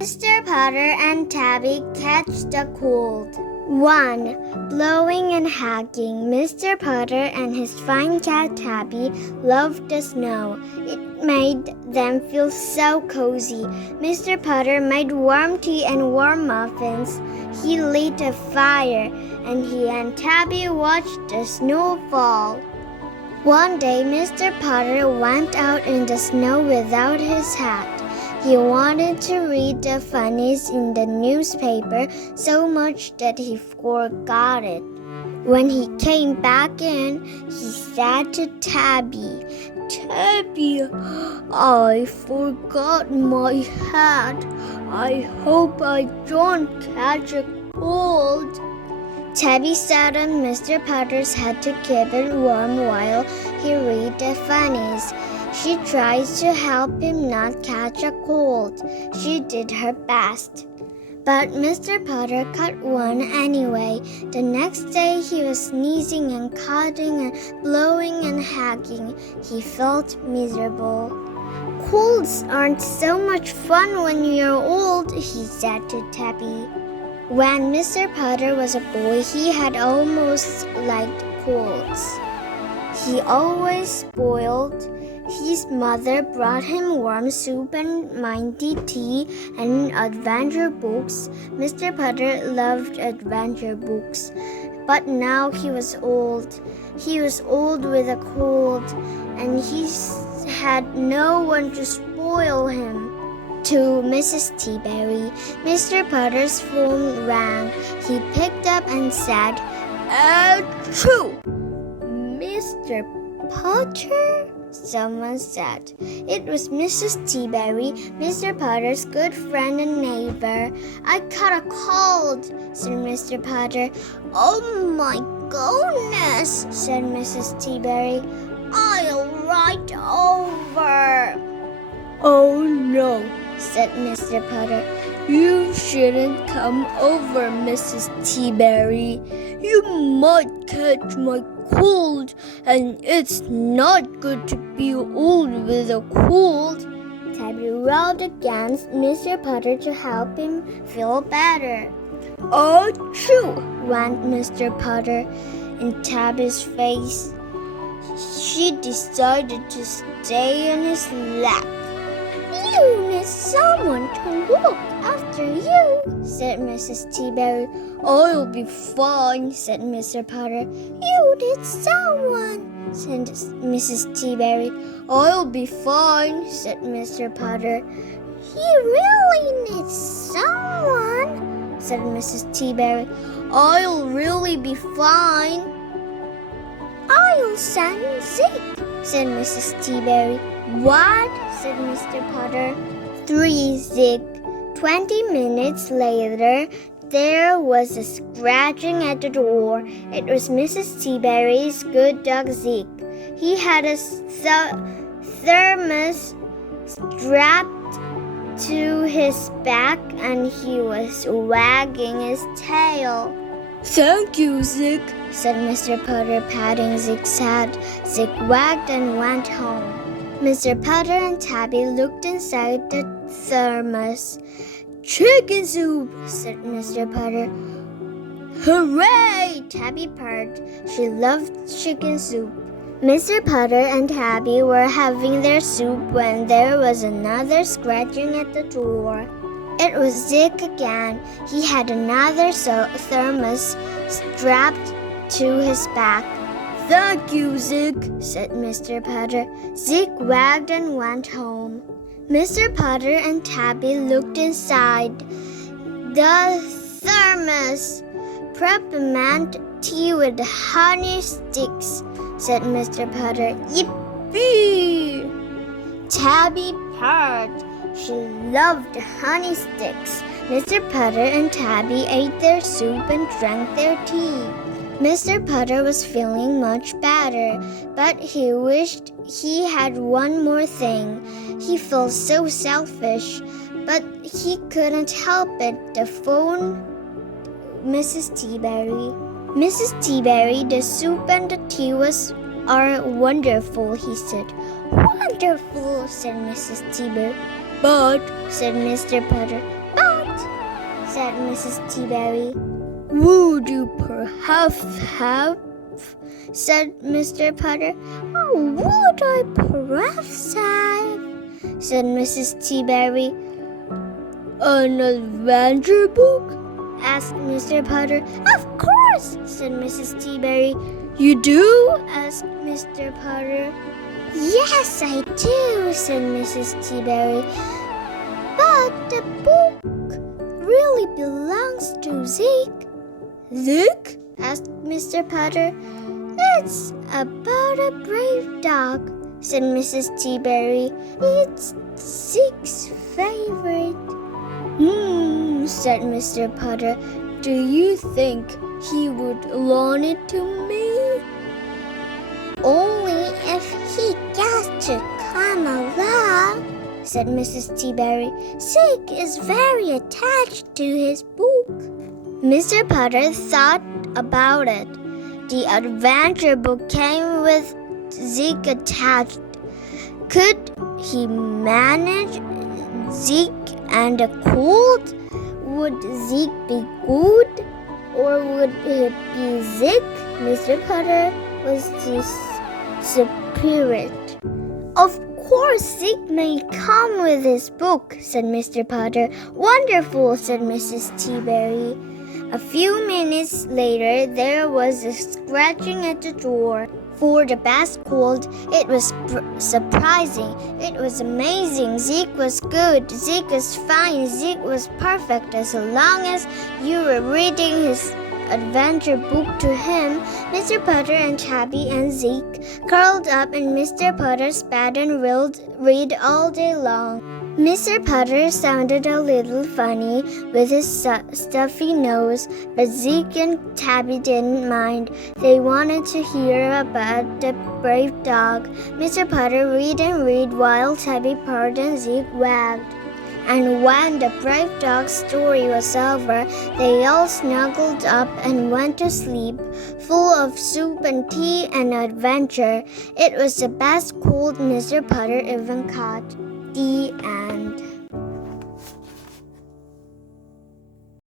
Mr. Potter and Tabby catch the cold. 1. Blowing and hacking. Mr. Potter and his fine cat Tabby loved the snow. It made them feel so cozy. Mr. Potter made warm tea and warm muffins. He lit a fire, and he and Tabby watched the snow fall. One day, Mr. Potter went out in the snow without his hat. He wanted to read the funnies in the newspaper so much that he forgot it. When he came back in, he said to Tabby, "Tabby, I forgot my hat. I hope I don't catch a cold." Tabby sat on Mr. Potter's head to keep it warm while he read the funnies. She tried to help him not catch a cold. She did her best. But Mr. Potter caught one anyway. The next day he was sneezing and coughing and blowing and hacking. He felt miserable. "Colds aren't so much fun when you're old," he said to Tabby. When Mr. Potter was a boy, he had almost liked colds. He always spoiled. His mother brought him warm soup and minty tea and adventure books. Mr. Potter loved adventure books. But now he was old. He was old with a cold, and he had no one to spoil him. To Mrs. Teaberry, Mr. Potter's phone rang. He picked up and said, "Achoo! Mr. Potter?" someone said. It was Mrs. Teaberry, Mr. Potter's good friend and neighbor. "I caught a cold," said Mr. Potter. "Oh my goodness," said Mrs. Teaberry. "I'll ride over." "Oh no," said Mr. Potter. "You shouldn't come over, Mrs. Teaberry. You might catch my cold, and it's not good to be old with a cold." Tabby rubbed against Mr. Potter to help him feel better. "Achoo!" went Mr. Potter in Tabby's face. She decided to stay on his lap. "You need someone to look after you," said Mrs. Teaberry. "I'll be fine," said Mr. Potter. "You need someone," said Mrs. Teaberry. "I'll be fine," said Mr. Potter. "He really needs someone," said Mrs. Teaberry. "I'll really be fine." "I'll send Zeke," said Mrs. Teaberry. "What?" said Mr. Potter. 3 Zeke. 20 minutes later, there was a scratching at the door. It was Mrs. Teaberry's good dog Zeke. He had a thermos strapped to his back, and he was wagging his tail. "Thank you, Zeke," said Mr. Potter, patting Zeke's head. Zeke wagged and went home. Mr. Potter and Tabby looked inside the thermos. "Chicken soup," said Mr. Potter. "Hooray!" Tabby purred. She loved chicken soup. Mr. Potter and Tabby were having their soup when there was another scratching at the door. It was Zeke again. He had another thermos strapped to his back. "Thank you, Zeke," said Mr. Potter. Zeke wagged and went home. Mr. Potter and Tabby looked inside the thermos. "Peppermint tea with honey sticks," said Mr. Potter. "Yippee!" Tabby purred. She loved honey sticks. Mr. Potter and Tabby ate their soup and drank their tea. Mr. Potter was feeling much better, but he wished he had one more thing. He felt so selfish, but he couldn't help it. The phone, Mrs. Teaberry. "Mrs. Teaberry, the soup and the tea are wonderful," he said. "Wonderful," said Mrs. Teaberry. "But," said Mr. Potter, said Mrs. Teaberry. Would you perhaps have? Said Mr. Potter. Oh, would I perhaps have? Said Mrs. Teaberry. An adventure book? Asked Mr. Potter. Of course, said Mrs. Teaberry. You do? Asked Mr. Potter. Yes, I do, said Mrs. Teaberry. But the book really belongs to Zeke. Zeke? Asked Mr. Potter. It's about a brave dog, said Mrs. Teaberry. It's Zeke's favorite. Said Mr. Potter. Do you think he would loan it to me? Only if he gets to come along, said Mrs. Teaberry. Zeke is very attached to his book. Mr. Potter thought about it. The adventure book came with Zeke attached. Could he manage Zeke and a cold? Would Zeke be good, or would it be Zeke? Mr. Potter was the spirit. Of course, Zeke may come with his book, said Mr. Potter. Wonderful, said Mrs. Teaberry. A few minutes later, there was a scratching at the door. For the best cold, it was surprising. It was amazing. Zeke was good. Zeke was fine. Zeke was perfect. As long as you were reading his adventure book to him, Mr. Potter and Tabby and Zeke curled up in Mr. Potter's bed and read all day long. Mr. Potter sounded a little funny with his stuffy nose, but Zeke and Tabby didn't mind. They wanted to hear about the brave dog. Mr. Potter read and read while Tabby purred and Zeke wagged. And when the brave dog's story was over, they all snuggled up and went to sleep, full of soup and tea and adventure. It was the best cold Mr. Potter ever caught. The end.